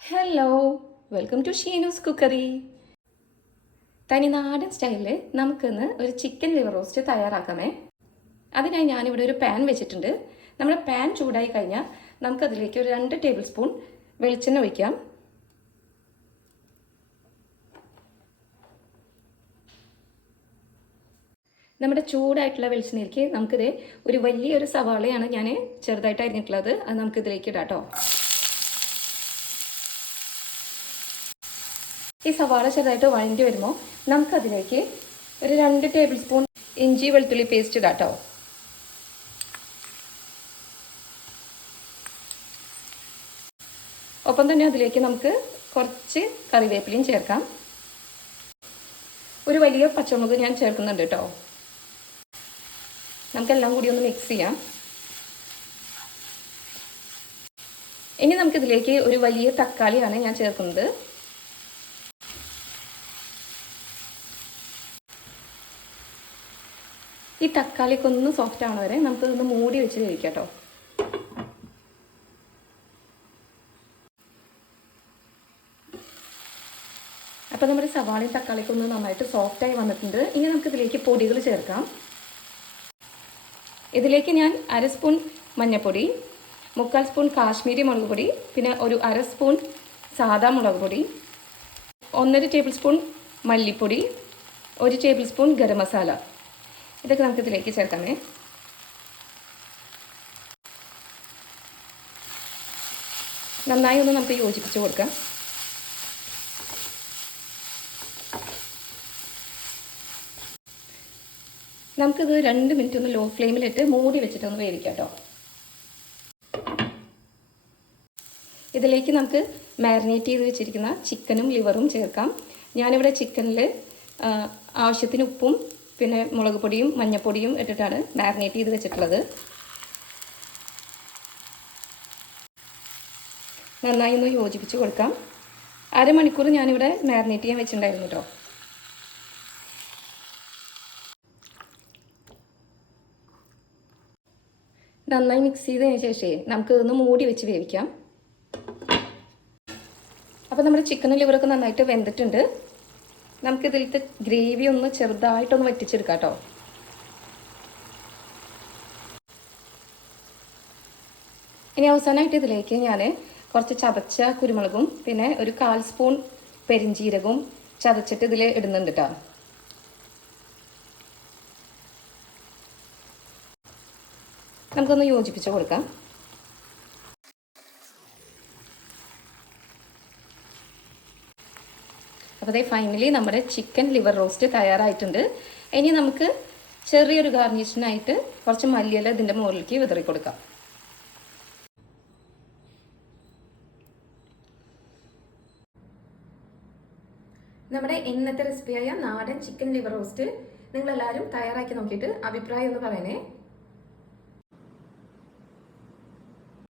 Hello, welcome to Sheenu's cookery. തനിനാടൻ സ്റ്റൈലിൽ നമുക്കിന്ന് ഒരു ചിക്കൻ ലിവർ റോസ്റ്റ് തയ്യാറാക്കാമേ. അതിനായി ഞാനിവിടെ ഒരു പാൻ വെച്ചിട്ടുണ്ട്. നമ്മുടെ പാൻ ചൂടായി കഴിഞ്ഞാൽ നമുക്കതിലേക്ക് ഒരു 2 ടേബിൾ സ്പൂൺ വെളിച്ചെണ്ണ ഒഴിക്കാം. നമ്മുടെ ചൂടായിട്ടുള്ള വെളിച്ചെണ്ണയിലേക്ക് നമുക്കിത് ഒരു വലിയൊരു സവാളയാണ് ഞാൻ ചെറുതായിട്ട് അരിഞ്ഞിട്ടുള്ളത്. അത് നമുക്കിതിലേക്ക് ഇടാം കേട്ടോ. ഈ സവാള ചെറുതായിട്ട് വഴണ്ടി വരുമ്പോൾ നമുക്കതിലേക്ക് ഒരു 2 ടേബിൾ സ്പൂൺ ഇഞ്ചി വെളുത്തുള്ളി പേസ്റ്റ് ഇടാം കേട്ടോ. ഒപ്പം തന്നെ അതിലേക്ക് നമുക്ക് കുറച്ച് കറിവേപ്പിലയും ചേർക്കാം. ഒരു വലിയ പച്ചമുളക് ഞാൻ ചേർക്കുന്നുണ്ട് കേട്ടോ. നമുക്കെല്ലാം കൂടി ഒന്ന് മിക്സ് ചെയ്യാം. ഇനി നമുക്കിതിലേക്ക് ഒരു വലിയ തക്കാളിയാണ് ഞാൻ ചേർക്കുന്നത്. ഈ തക്കാളിയൊക്കെ ഒന്ന് സോഫ്റ്റ് ആവണ വരെ നമുക്കിതൊന്ന് മൂടി വെച്ച് കഴിക്കാം കേട്ടോ. അപ്പോൾ നമ്മുടെ സവാളയും തക്കാളിയൊക്കെ ഒന്ന് നന്നായിട്ട് സോഫ്റ്റായി വന്നിട്ടുണ്ട്. ഇനി നമുക്കിതിലേക്ക് പൊടികൾ ചേർക്കാം. ഇതിലേക്ക് ഞാൻ 1/2 സ്പൂൺ മഞ്ഞൾപ്പൊടി, 3/4 സ്പൂൺ കാശ്മീരി മുളക് പൊടി, പിന്നെ ഒരു 1/2 സ്പൂൺ സാദാ മുളക് പൊടി, 1.5 ടേബിൾ സ്പൂൺ മല്ലിപ്പൊടി, 1 ടേബിൾ സ്പൂൺ ഗരം മസാല, ഇതൊക്കെ നമുക്കിതിലേക്ക് ചേർക്കാമേ. നന്നായി ഒന്ന് നമുക്ക് യോജിപ്പിച്ച് കൊടുക്കാം. നമുക്കിത് 2 മിനിറ്റ് ഒന്ന് ലോ ഫ്ലെയിമിലിട്ട് മൂടി വെച്ചിട്ടൊന്ന് വേവിക്കാം കേട്ടോ. ഇതിലേക്ക് നമുക്ക് മാരിനേറ്റ് ചെയ്ത് വെച്ചിരിക്കുന്ന ചിക്കനും ലിവറും ചേർക്കാം. ഞാനിവിടെ ചിക്കനിൽ ആവശ്യത്തിന് ഉപ്പും പിന്നെ മുളക് പൊടിയും മഞ്ഞൾപ്പൊടിയും ഇട്ടിട്ടാണ് മാരിനേറ്റ് ചെയ്ത് വെച്ചിട്ടുള്ളത്. നന്നായി ഒന്ന് യോജിപ്പിച്ച് കൊടുക്കാം. 1/2 മണിക്കൂർ ഞാനിവിടെ മാരിനേറ്റ് ചെയ്യാൻ വെച്ചിട്ടുണ്ടായിരുന്നു കേട്ടോ. നന്നായി മിക്സ് ചെയ്തതിന് ശേഷമേ നമുക്കിതൊന്ന് മൂടി വെച്ച് വേവിക്കാം. അപ്പോൾ നമ്മുടെ ചിക്കനും ലിവറൊക്കെ നന്നായിട്ട് വെന്തിട്ടുണ്ട്. നമുക്കിതിലത്തെ ഗ്രേവി ഒന്ന് ചെറുതായിട്ടൊന്ന് വറ്റിച്ചെടുക്കാം കേട്ടോ. ഇനി അവസാനമായിട്ട് ഇതിലേക്ക് ഞാൻ കുറച്ച് ചതച്ച കുരുമുളകും പിന്നെ ഒരു 1/4 സ്പൂൺ പെരിഞ്ജീരകവും ചതച്ചിട്ട് ഇതിൽ ഇടുന്നുണ്ട് കേട്ടോ. നമുക്കൊന്ന് യോജിപ്പിച്ച് കൊടുക്കാം. അപ്പോൾ അതേ ഫൈനലി നമ്മുടെ ചിക്കൻ ലിവർ റോസ്റ്റ് തയ്യാറായിട്ടുണ്ട്. ഇനി നമുക്ക് ചെറിയൊരു ഗാർണിഷിനായിട്ട് കുറച്ച് മല്ലിയില ഇതിൻ്റെ മുകളിലേക്ക് വിതറി കൊടുക്കാം. നമ്മുടെ ഇന്നത്തെ റെസിപ്പിയായ നാടൻ ചിക്കൻ ലിവർ റോസ്റ്റ് നിങ്ങളെല്ലാവരും തയ്യാറാക്കി നോക്കിയിട്ട് അഭിപ്രായം ഒന്ന് പറയണേ.